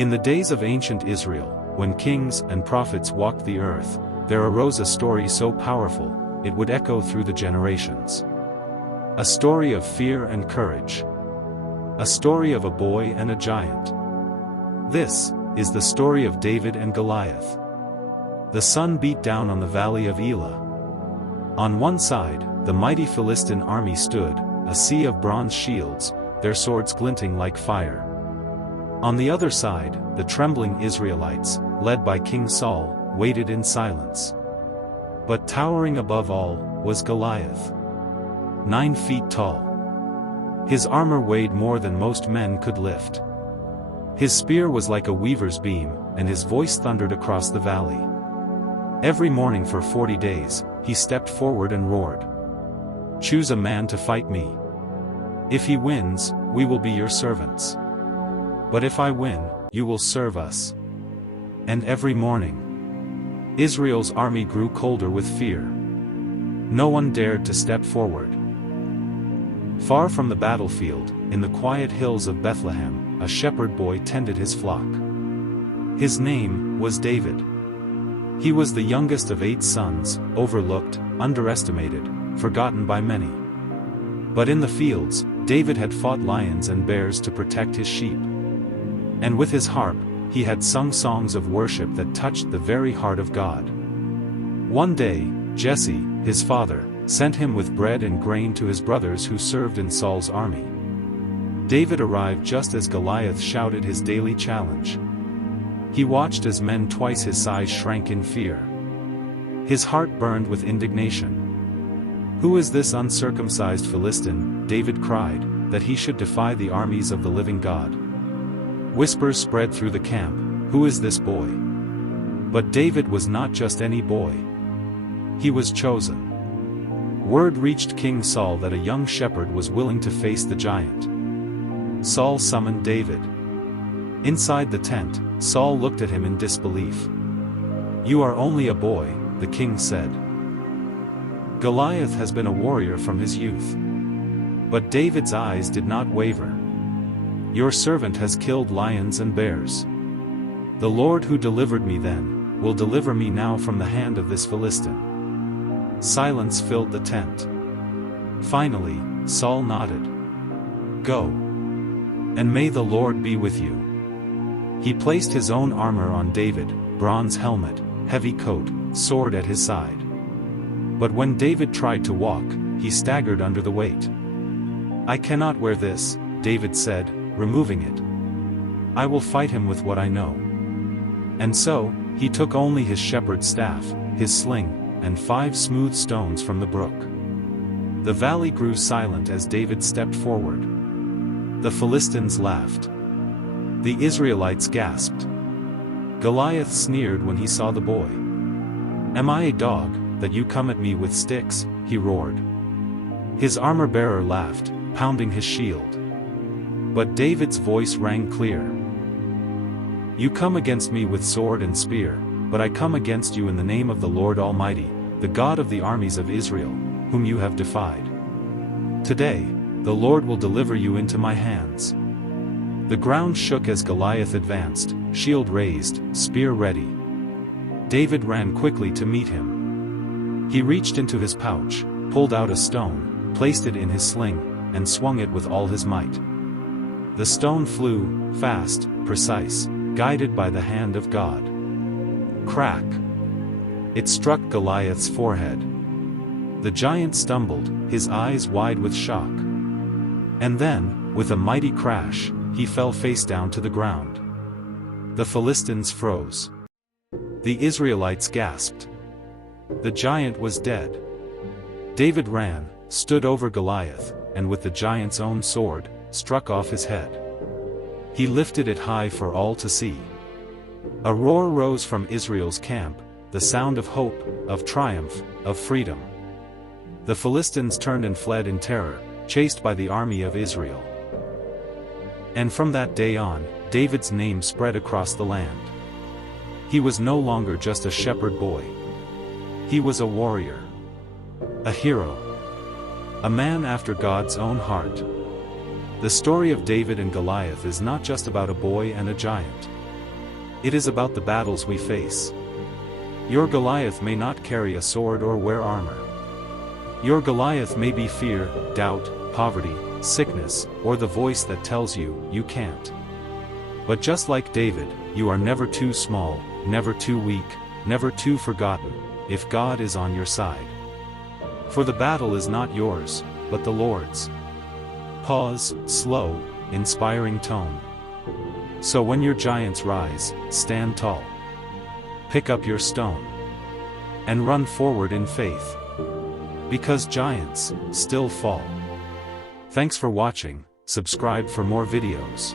In the days of ancient Israel, when kings and prophets walked the earth, there arose a story so powerful, it would echo through the generations. A story of fear and courage. A story of a boy and a giant. This is the story of David and Goliath. The sun beat down on the valley of Elah. On one side, the mighty Philistine army stood, a sea of bronze shields, their swords glinting like fire. On the other side, the trembling Israelites, led by King Saul, waited in silence. But towering above all, was Goliath. 9 feet tall. His armor weighed more than most men could lift. His spear was like a weaver's beam, and his voice thundered across the valley. Every morning for 40 days, he stepped forward and roared. "Choose a man to fight me. If he wins, we will be your servants. But if I win, you will serve us." And every morning, Israel's army grew colder with fear. No one dared to step forward. Far from the battlefield, in the quiet hills of Bethlehem, a shepherd boy tended his flock. His name was David. He was the youngest of 8 sons, overlooked, underestimated, forgotten by many. But in the fields, David had fought lions and bears to protect his sheep. And with his harp, he had sung songs of worship that touched the very heart of God. One day, Jesse, his father, sent him with bread and grain to his brothers who served in Saul's army. David arrived just as Goliath shouted his daily challenge. He watched as men twice his size shrank in fear. His heart burned with indignation. "Who is this uncircumcised Philistine," David cried, "that he should defy the armies of the living God?" Whispers spread through the camp, "Who is this boy?" But David was not just any boy. He was chosen. Word reached King Saul that a young shepherd was willing to face the giant. Saul summoned David. Inside the tent, Saul looked at him in disbelief. "You are only a boy," the king said. "Goliath has been a warrior from his youth." But David's eyes did not waver. "Your servant has killed lions and bears. The Lord who delivered me then, will deliver me now from the hand of this Philistine." Silence filled the tent. Finally, Saul nodded. "Go. And may the Lord be with you." He placed his own armor on David, bronze helmet, heavy coat, sword at his side. But when David tried to walk, he staggered under the weight. "I cannot wear this," David said, removing it. "I will fight him with what I know." And so, he took only his shepherd's staff, his sling, and 5 smooth stones from the brook. The valley grew silent as David stepped forward. The Philistines laughed. The Israelites gasped. Goliath sneered when he saw the boy. "Am I a dog, that you come at me with sticks?" he roared. His armor-bearer laughed, pounding his shield. But David's voice rang clear. "You come against me with sword and spear, but I come against you in the name of the Lord Almighty, the God of the armies of Israel, whom you have defied. Today, the Lord will deliver you into my hands." The ground shook as Goliath advanced, shield raised, spear ready. David ran quickly to meet him. He reached into his pouch, pulled out a stone, placed it in his sling, and swung it with all his might. The stone flew, fast, precise, guided by the hand of God. Crack! It struck Goliath's forehead. The giant stumbled, his eyes wide with shock. And then, with a mighty crash, he fell face down to the ground. The Philistines froze. The Israelites gasped. The giant was dead. David ran, stood over Goliath, and with the giant's own sword, struck off his head. He lifted it high for all to see. A roar rose from Israel's camp, the sound of hope, of triumph, of freedom. The Philistines turned and fled in terror, chased by the army of Israel. And from that day on, David's name spread across the land. He was no longer just a shepherd boy. He was a warrior. A hero. A man after God's own heart. The story of David and Goliath is not just about a boy and a giant. It is about the battles we face. Your Goliath may not carry a sword or wear armor. Your Goliath may be fear, doubt, poverty, sickness, or the voice that tells you, you can't. But just like David, you are never too small, never too weak, never too forgotten, if God is on your side. For the battle is not yours, but the Lord's. Pause, slow, inspiring tone. So when your giants rise, stand tall. Pick up your stone. And run forward in faith. Because giants still fall. Thanks for watching, subscribe for more videos.